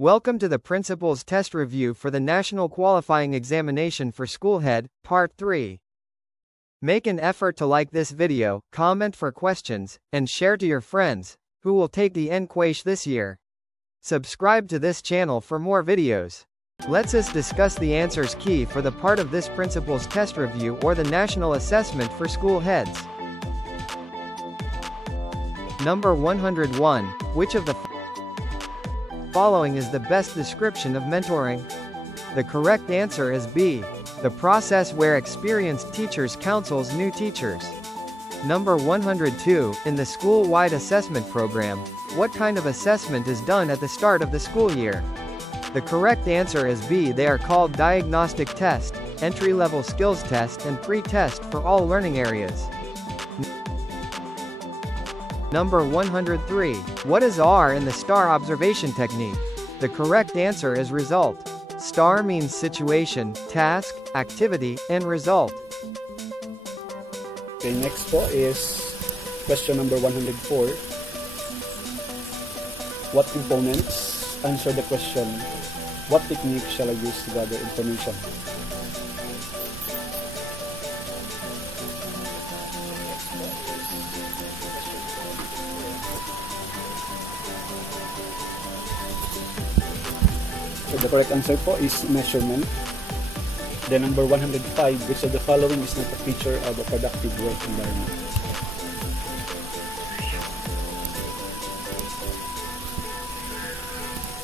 Welcome to the Principal's Test Review for the National Qualifying Examination for Schoolhead, Part 3. Make an effort to like this video, comment for questions, and share to your friends, who will take the NQuash this year. Subscribe to this channel for more videos. Let's discuss the answers key for the part of this Principal's Test Review or the National Assessment for School Heads. Number 101. Which of the following is the best description of mentoring? The correct answer is B. The process where experienced teachers counsels new teachers. Number 102. In the school-wide assessment program, what kind of assessment is done at the start of the school year? The correct answer is B. They are called diagnostic test, entry-level skills test and pre-test for all learning areas. Number 103. What is R in the STAR observation technique? The correct answer is result. STAR means situation, task, activity, and result. Okay, next po is question number 104. What components? Answer the question. What technique shall I use to gather information? So the correct answer po is measurement. Then number 105, which of the following is not a feature of a productive work environment?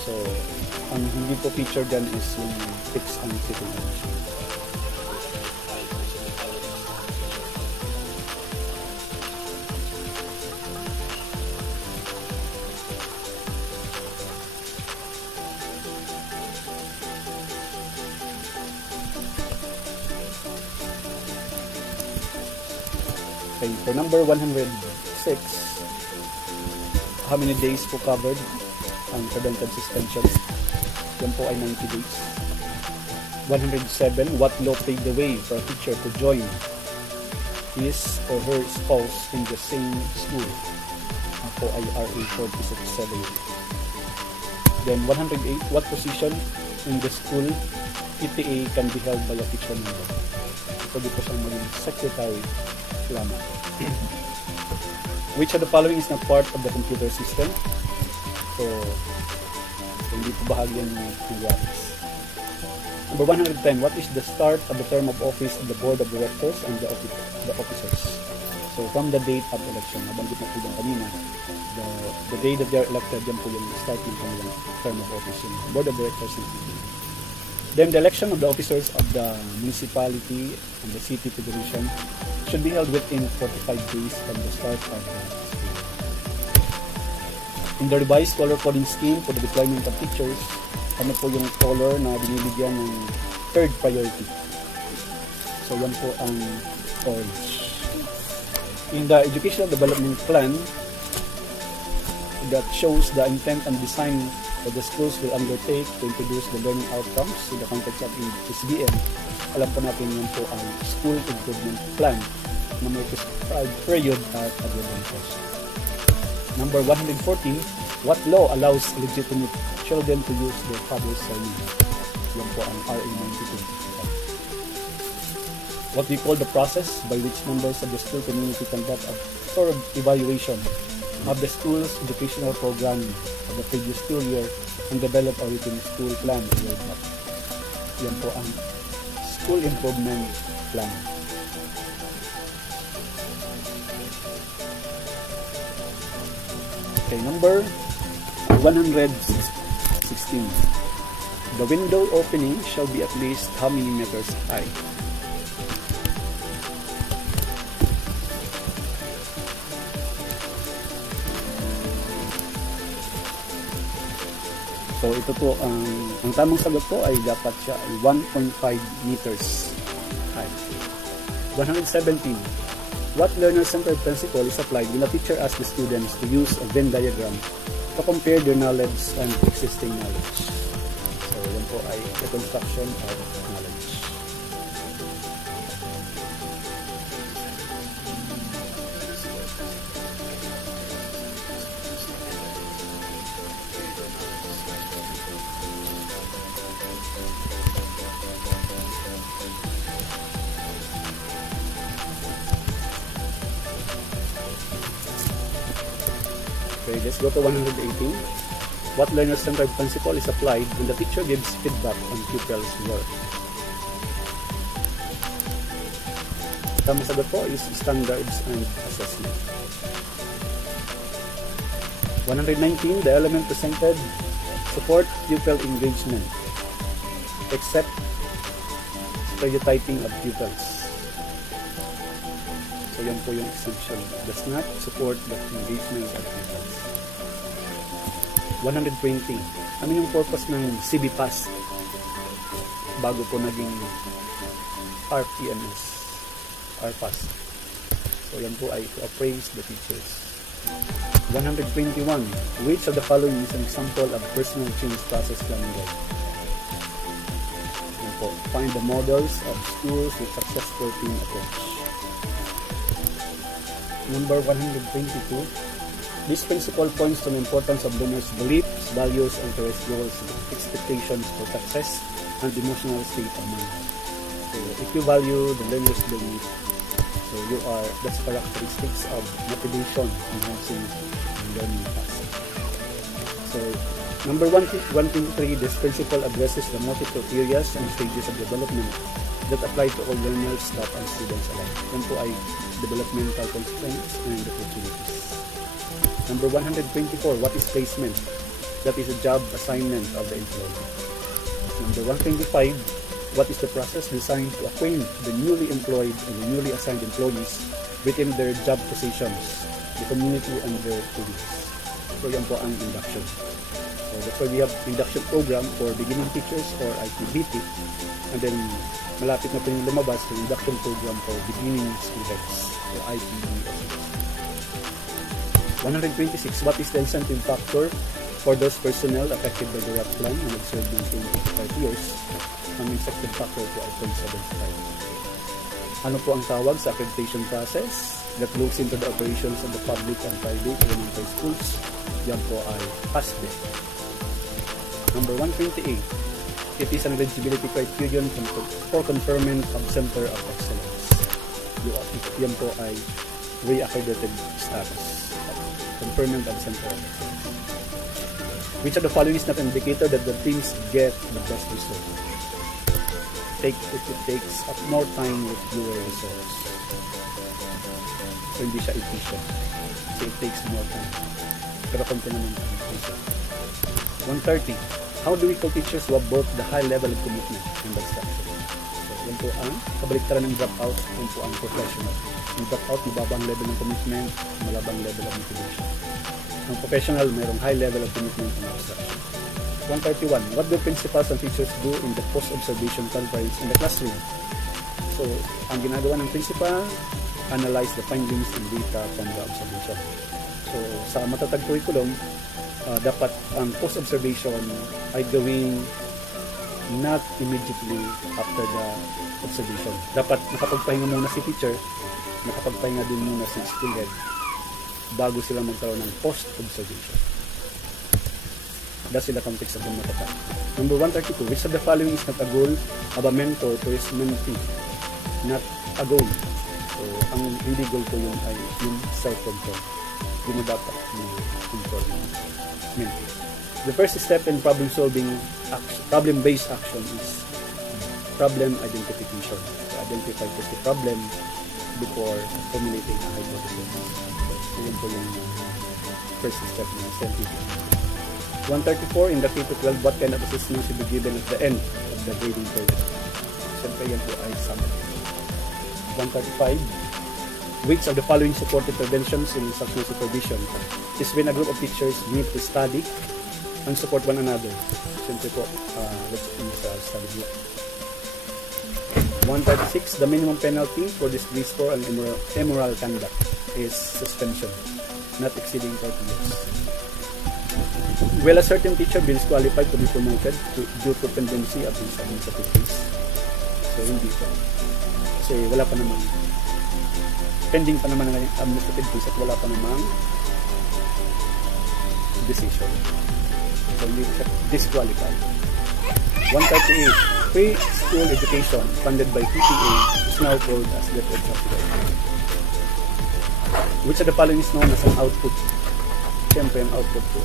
So, ang hindi po feature dyan is yung fixed and sitting arrangement. Okay, for number 106, how many days po covered ang preventive suspension? Yan po ay 90 days. 107, what law paved the way for a teacher to join his or her spouse in the same school? Yan po ay RA 4678. Then 108, what position in the school PTA can be held by a teacher member? Pwede po siyang maging secretary lamang. Which of the following is not part of the computer system? So, hindi po bahagi yan ng graphics. Number 110, what is the start of the term of office of the board of directors and the officers? So, from the date of election, nabanggit na po yung kanina, the day that they are elected, yan po yung start ng kanilang term of office, yung board of directors and PTA. Then, the election of the officers of the municipality and the city federation should be held within 45 days from the start of the school. In the revised color coding scheme for the deployment of teachers, ano po yung color na binibigyan ng third priority? So, yan po ang orange. In the educational development plan that shows the intent and design that the schools will undertake to introduce the learning outcomes in the context of SBM, alam po natin yan po ang school improvement plan na may prescribed period at advantage. Number 114, what law allows legitimate children to use their father's surname? Yan po ang RA 92. What we call the process by which members of the school community conduct a thorough evaluation of the school's educational programming of the previous school year and develop a written school plan to roadmap. Yan po ang school improvement plan. Okay, number 116. The window opening shall be at least how many meters high? So ito po ang tamang sagot po ay dapat siya ay 1.5 meters high. 117. What learner-centered principle is applied when a teacher asks the students to use a Venn diagram to compare their knowledge and existing knowledge? So yan po ay the construction of knowledge. Okay, let's go to 118. What learner-centered principle is applied when the teacher gives feedback on pupils' work? Tamang sagot po is standards and assessment. 119. The element presented support pupil engagement except stereotyping of pupils. So yan po yung exception. Does not support the engagement of pupils. 120. Ano yung purpose ng CBPAS bago po naging RPMS? RPAS. So yan po ay to appraise the teachers. 121. Which of the following is an example of personal change process planning guide? Yan po. Find the models of schools with successful team approach. Number 122. This principle points to the importance of learners' beliefs, values, interests, goals, expectations for success, and emotional state of mind. So, if you value the learner's belief, so that's characteristics of motivation enhancing the learning process. So, number 123, this principle addresses the multiple areas and stages of development that apply to all learners, staff, and students alike. Yan po ay developmental constraints and opportunities. Number 124, what is placement? That is a job assignment of the employee. Number 125, what is the process designed to acquaint the newly employed and the newly assigned employees within their job positions, the community, and their colleagues? So yan po ang induction. So that's why we have induction program for beginning teachers or ITBT, and then malapit na po yung lumabas yung induction program for beginning students or ITB. 126. What is the incentive factor for those personnel affected by the RAP plan and observed in 25 years? Ang incentive factor po ay 0.75. Ano po ang tawag sa accreditation process that looks into the operations of the public and private elementary schools? Yan po ay PASBE. Number 128. It is an eligibility criterion for conferment of Center of Excellence. Yan po ay re-accredited status. Conferment of Center of Excellence. Which of the following is not an indicator that the teams get the best result? It takes up more time with fewer results. So hindi siya efficient. So it takes more time. Pero konti naman result. 130. How do we call teachers who have both the high level of commitment and instruction? So, yan po ang kabaliktaran ng dropout, yan po ang professional. Yung dropout, mababang level ng commitment, malabang level of motivation. Ang professional, mayroong high level of commitment and instruction. 131. What do principals and teachers do in the post-observation conference in the classroom? So, ang ginagawa ng principal, analyze the findings and data from the observation. So, sa matatag curriculum, dapat ang post-observation ay gawing not immediately after the observation. Dapat nakapagpahinga muna si teacher, nakapagpahinga din muna si school head bago sila magkaroon ng post-observation. That's in the context of the matatag. Number 132. Which of the following is not a goal of a mentor to his mentee? Not a goal. So, ang hindi goal ko yun ay yung self-control. Yun na dapat yung control ng mentee. The first step in problem-based action is problem identification. So, identify first the problem before formulating a hypothesis. So, yun po yung first step ng scientific. 134. In the K-12, what kind of assessment should be given at the end of the grading period? Siyempre yan po ay summary. 135. Which of the following support interventions in instructional supervision is when a group of teachers meet to study and support one another? Siyempre po, let's in sa study group. 136. The minimum penalty for disgraceful and immoral conduct is suspension, not exceeding 30 years. Will a certain teacher be disqualified to be promoted due to tendency of his administrative case? So, hindi po. Kasi wala pa naman. Pending pa naman ang administrative case at wala pa namang decision. So, hindi siya disqualified. 138. Free school education funded by PTA is now called as letter of subsidy. Which of the following is known as an output? siyempre ang output po.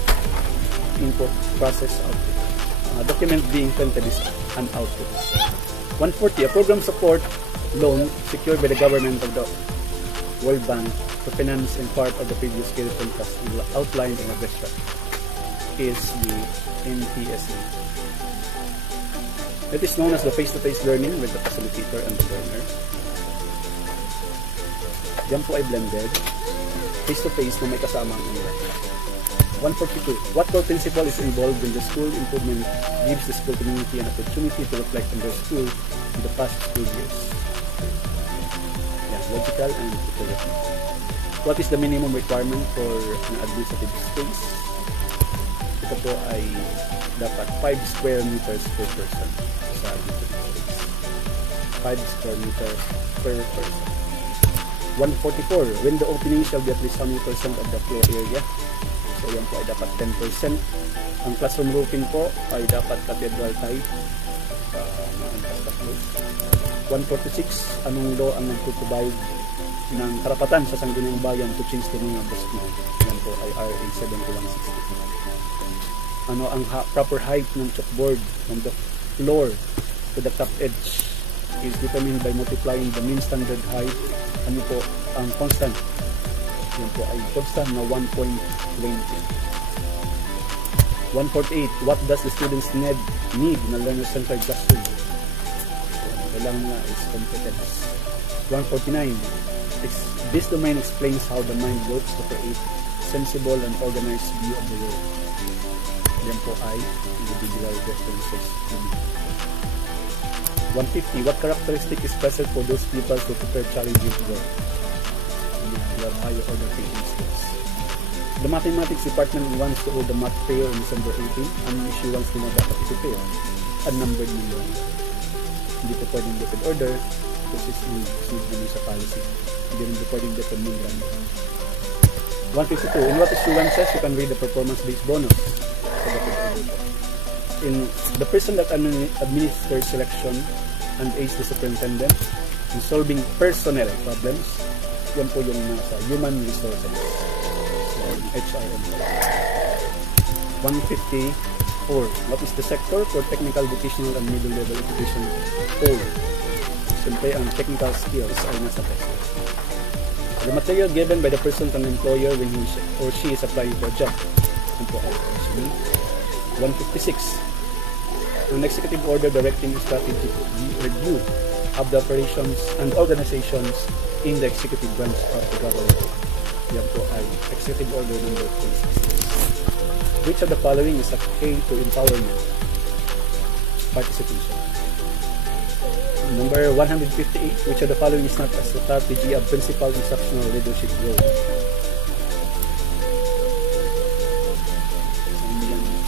Input, process, output. Document being printed is an output. 140, a program support loan secured by the government of the World Bank to finance in part of the previous curriculum as outlined in a abstract is the NPSA. It is known as the face-to-face learning with the facilitator and the learner. Yan po ay blended. Face-to-face na may kasama ang learner. 142. What core principle is involved in the school improvement gives the school community an opportunity to reflect on their school in the past school years. Yeah, logical and iterative. What is the minimum requirement for an administrative space? Ito po ay dapat 5 square meters per person sa administrative space. 5 square meters per person. 144. When the opening shall be at least 100% of the floor area. So yan po ay dapat 10%. Ang classroom roofing po ay dapat cathedral type. 146. Anong law ang nagpuprovide ng karapatan sa sangguniang bayan to change the name of the school? Yan po ay RA 7160. Ano ang proper height ng chalkboard from the floor to the top edge is determined by multiplying the mean standard height. Ano po ang constant? Yan po ay constant na 1.20. 148. What does the students need in a learner-centered classroom? Kailangan nga is competence. 149. This domain explains how the mind works to create sensible and organized view of the world. Yan po ay individual references. 150. What characteristic is present for those people who prepare challenging work? Your higher order thinking skills. The mathematics department wants to hold the math fair on December 18. Ang issuance nila dapat i-prepare. Unnumbered million. Hindi po pwedeng depend order because it's in sa policy. Hindi rin po pwedeng depend million. 152. In what issuances you can read the performance-based bonus. So in the person that administers selection and aids the superintendent in solving personnel problems, yan po yung nasa human resources. So, HRM. 154. What is the sector for technical, vocational, and middle level education all? Siyempre, ang technical skills ay nasa person. The material given by the person to an employer when he or she is applying for a job. Yan po ay actually 156. An executive order directing strategic review of the operations and organizations in the executive branch of the government. Yan po ay executive order number 366. Which of the following is a key to empowerment? Participation. Number 158. Which of the following is not a strategy of principal instructional leadership role?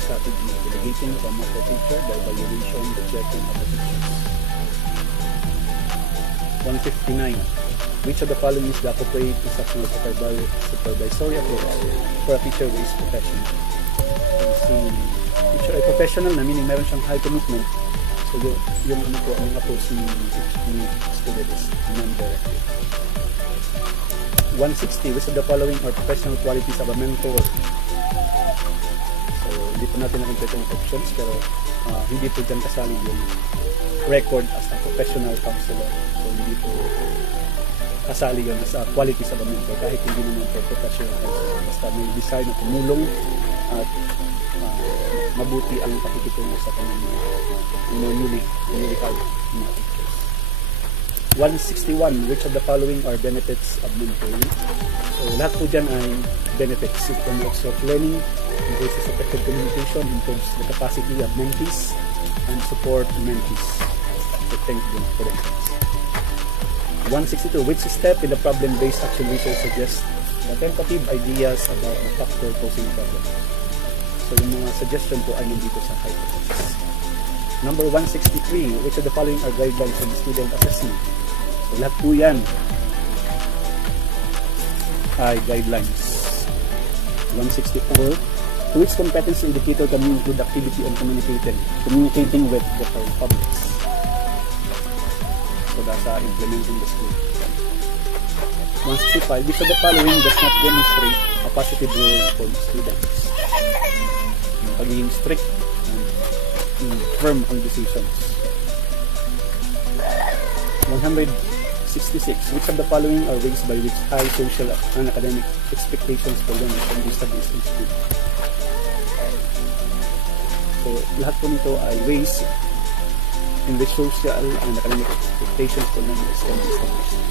Strategy delegating from the teacher by evaluation, the checking of the teachers. 159. Which of the following is the appropriate instructional supervisory approach for a teacher who is professional? So, teacher ay professional na meaning meron siyang high commitment. So yung ano po, ang approach ni student is non-directive. 160. Which of the following are professional qualities of a mentor? So hindi po natin na-complete yung options pero hindi po dyan kasali yung record as a professional counselor. So hindi po kasali yun as a quality sa mentor kahit hindi naman po professional counselor. Basta may desire na tumulong at mabuti ang pakikitungo sa kanyang newly out mga teachers. 161. Which of the following are benefits of mentoring? So lahat po dyan ay benefits. It promotes self-learning, increases effective communication, improves the capacity of mentees, and support mentees. So thank you for the exams. 162. Which step in the problem-based action research suggests the tentative ideas about the factor causing the problem? So yung mga suggestion po ay nandito sa hypothesis. Number 163. Which of the following are guidelines for the student assessment? So lahat po yan ay guidelines. 164. To which competence indicator can include activity on communicating with the publics. So that's implementing the school. 165. Which of the following does not demonstrate a positive role for students? Pagiging strict and firm on decisions. 166. Which of the following are ways by which high social and academic expectations for learners can be established in school? So, lahat po nito ay ways in which social and academic expectations for learners can be established.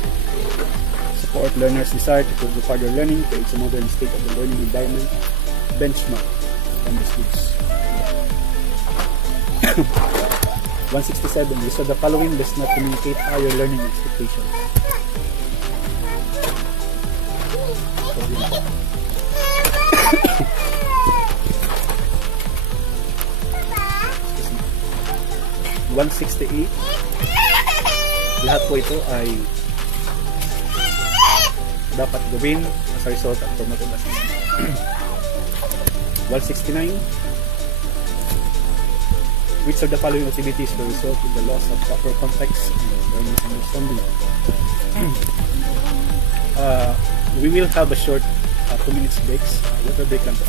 Support learners' desire to pursue further learning, creates a modern state of the learning environment, benchmark, and the schools. 167. Which of the following does not communicate higher learning expectations? So, 168. Lahat po ito ay dapat gawin as a result of formative assessment. 169. Which of the following activities will result in the loss of proper context and learning understanding? We will have a short 2 minutes breaks. Water break lang po.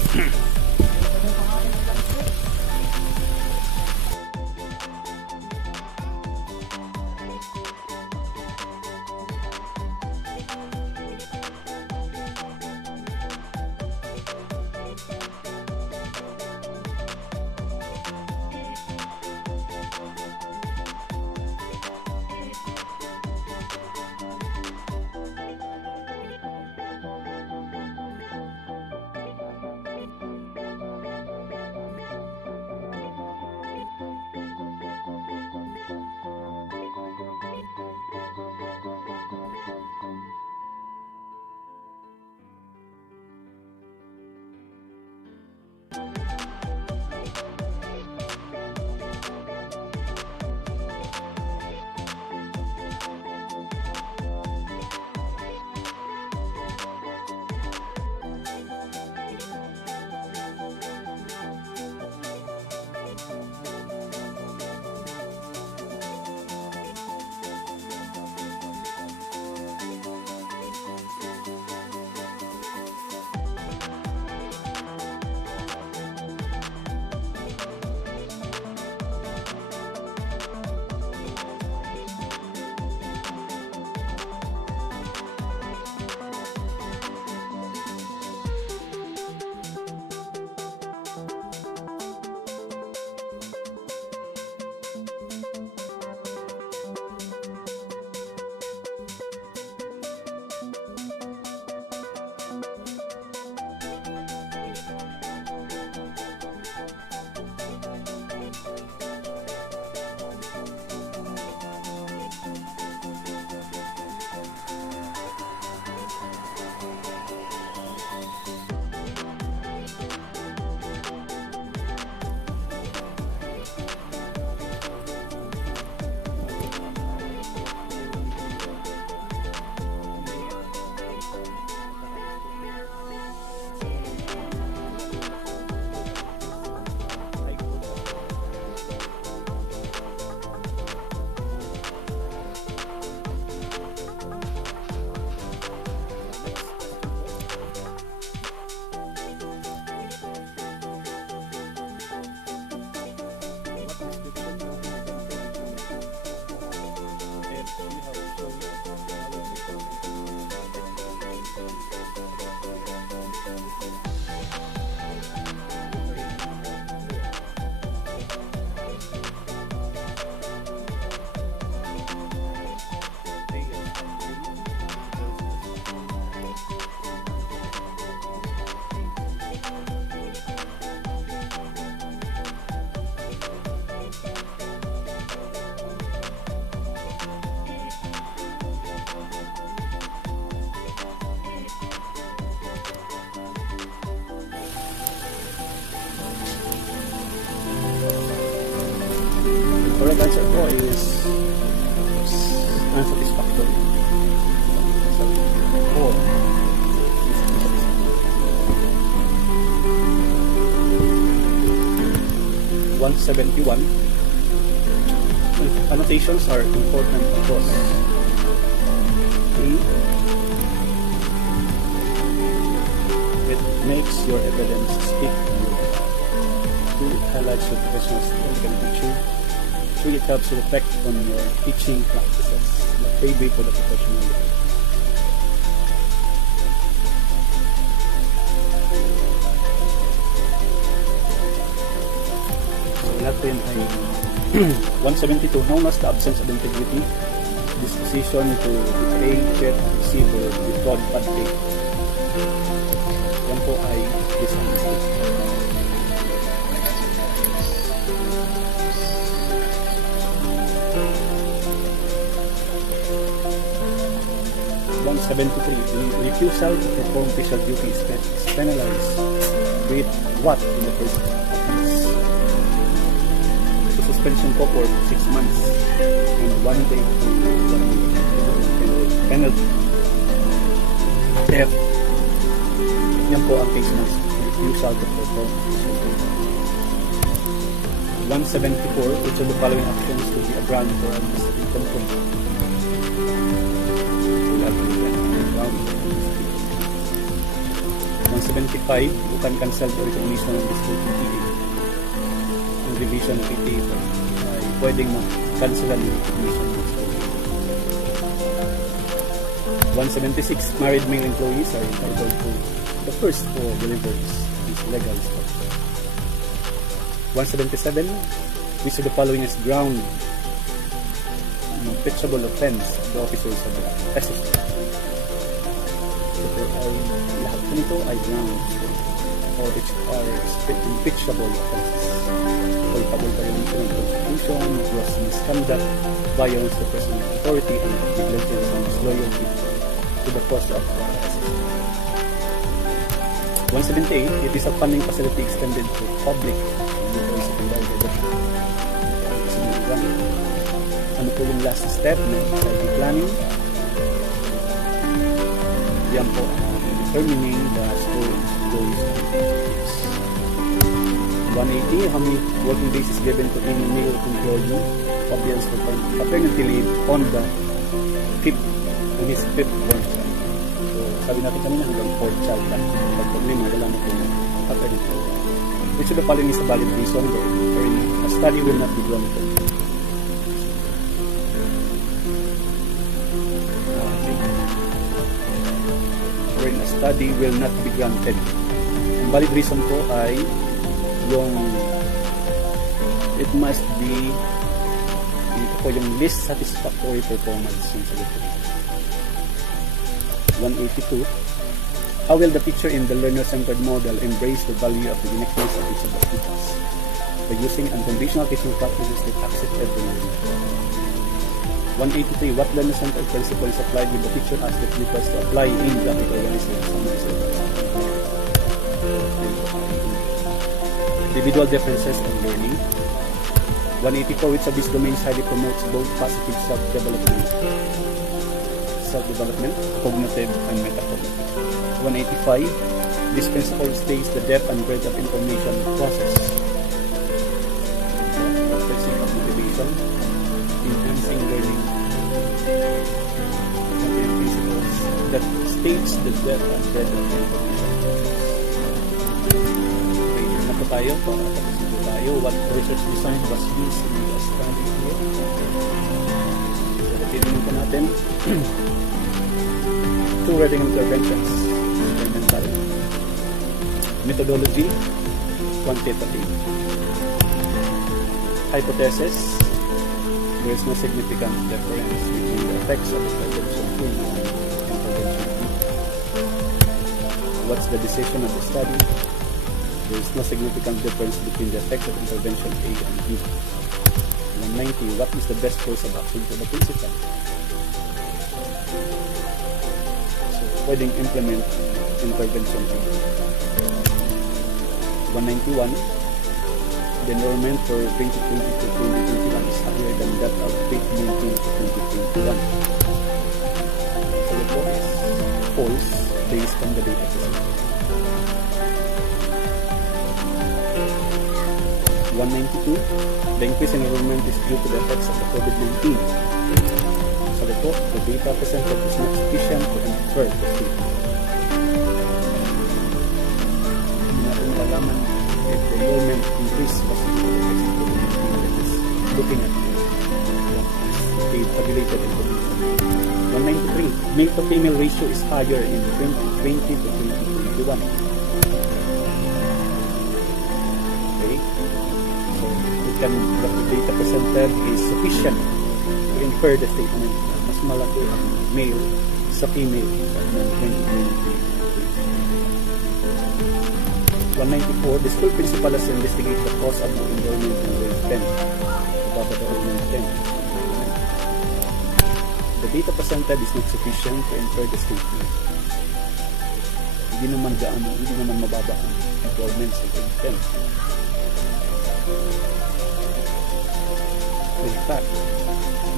correct answer ko is unsatisfactory. So, 171. Annotations are important because A. It makes your evidence speak for you. It highlights your professional skill and teaching. It really helps to reflect on your teaching practices. Payday for the professional. So lahat po yun ay 172, known as the absence of integrity, disposition to betray, cheat, deceive, or defraud public. Yan po ay dishonesty. The refusal to perform official duty is penalized with what in the first offense? The suspension po for 6 months and 1 day penalty. F. Yan po ang case ng refusal to perform official duty. 174, which of the following actions will be a ground for administrative contempt? 175, you can cancel the recognition of this PTA. Ang revision ng PTA ito ay pwedeng mag-cancel ang recognition of this PTA. 176, married male employees are entitled to the first 4 deliveries. This legal stuff. 177, which of the following is ground impeachable offense of the officers of the SSR. Lahat po nito ay grounds or which are impeachable offenses. Culpable violation of the Constitution, gross misconduct, violence to personal authority, and negligence and disloyalty to the cause of the SSR. 178, it is a funding facility extended to public and secondary education. Ano po yung last step ng planning? Yan po, determining the school goals. 180, how many working days is given to any male employee obvious for paternity leave on the 5th, on his 5th born child. So, sabi natin kanina hanggang 4th child lang. Pag problema, wala na po yung paternity leave. Which of the following is a valid reason wherein a study will not be granted? Study will not be granted. Ang valid reason po ay yung it must be ito po yung least satisfactory performance yung sagot. 182. How will the teacher in the learner-centered model embrace the value of the uniqueness of each of the teachers? By using unconditional teaching practices that accepted the learning. 183. What learner-centered principle is applied when the teacher asks the pupils to apply in graphical organization? Individual differences in learning. 184. Which of these domains highly promotes both positive self-development, cognitive and metacognitive? 185. This principle states the depth and breadth of information process. Of motivation, enhancing learning. Principles that states the depth and breadth of information. Okay, na po tayo. Tapos po tayo. What research design was used in the study here? So, natin po natin. 2 reading interventions. Experimental. Methodology. Quantitative. Hypothesis. There is no significant difference between the effects of intervention 2 and intervention 2. What's the decision of the study? There is no significant difference between the effects of intervention A and B. 190. What is the best course of action for the principal? So, pwedeng implement intervention A. 191. The enrollment for 2020 to 2021 is higher than that of 2019 to 2021. So the report is false based on the data presented. 192. The increase in enrollment is due to the effects of the COVID-19. So the report, the data presented is not sufficient to infer the statement. malaman if the enrollment increase was looking at the tabulated information. 193, male to female ratio is higher in 2020 to 2021. Okay, so the data presented is sufficient to infer the statement na mas malaki ang male sa female ng 2020. 194, the school principal has investigated the cause of the enrollment in grade 10. About the enrollment 10. The data presented is not sufficient to infer the statement. Hindi naman mababa ang enrollment sa grade 10. In fact,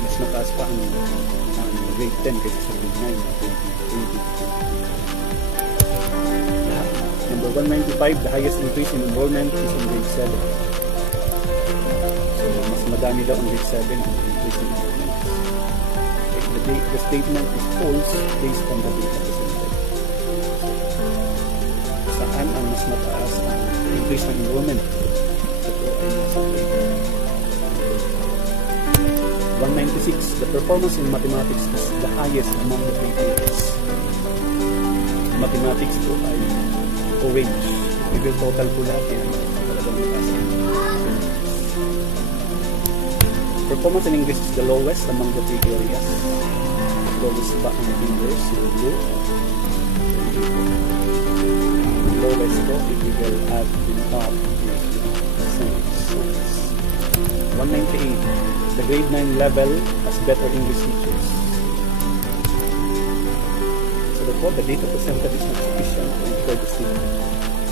mas mataas pa ang grade 10 kaysa sa grade 9 na 2020. Number 195, the highest increase in enrollment is in grade 7. So, mas madami daw ang grade 7 ang increase in enrollment. The statement is false based on the data presented. Saan ang mas mataas ang increase in enrollment? Ito ay nasa grade 196, the performance in mathematics is the highest among the grade 8s. Mathematics po ay orange. If you total po lahat yan, talagang mataas. Performance in English is the lowest among the three areas. Lowest ba ang English? Blue. Lowest po, if you will add the top, science. 198, the grade 9 level has better English teachers. So therefore, the data presented is not sufficient to infer the statement.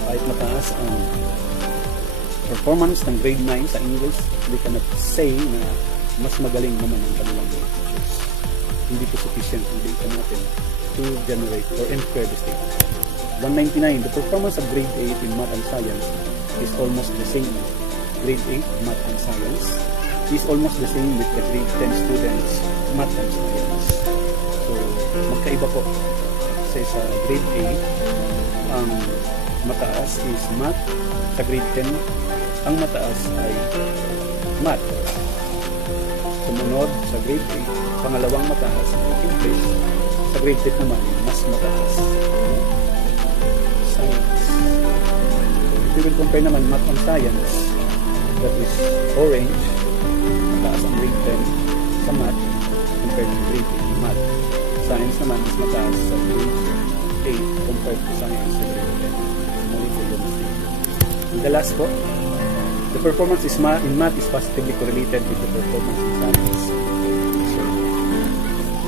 Kahit mataas ang performance ng grade 9 sa English, we cannot say na mas magaling naman ang kanilang grade teachers. Hindi po sufficient ang data natin to generate or infer the statement. 199, the performance of grade 8 in math and science is almost the same. Grade 8 math and science is almost the same with the grade 10 students math and science. So, magkaiba po. Kasi sa grade 8, ang mataas is math. Sa grade 10, ang mataas ay math. Sumunod sa grade 8, pangalawang mataas ay English. Sa grade 10 naman, mas mataas science. If you will compare naman math and science, that is orange, mataas ang grade 10 sa math compared to grade 8 math. Science naman is mataas sa grade 8 compared to science sa grade 10. And the last po, the performance in math is positively correlated with the performance in science. So,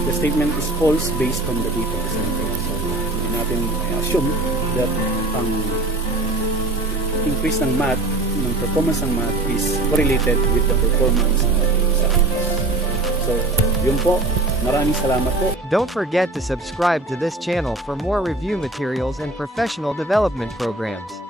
the statement is false based on the data presented. So, hindi natin assume that ang increase ng math, ng performance ng math is correlated with the performance of science. So, yun po. Maraming salamat po. Don't forget to subscribe to this channel for more review materials and professional development programs.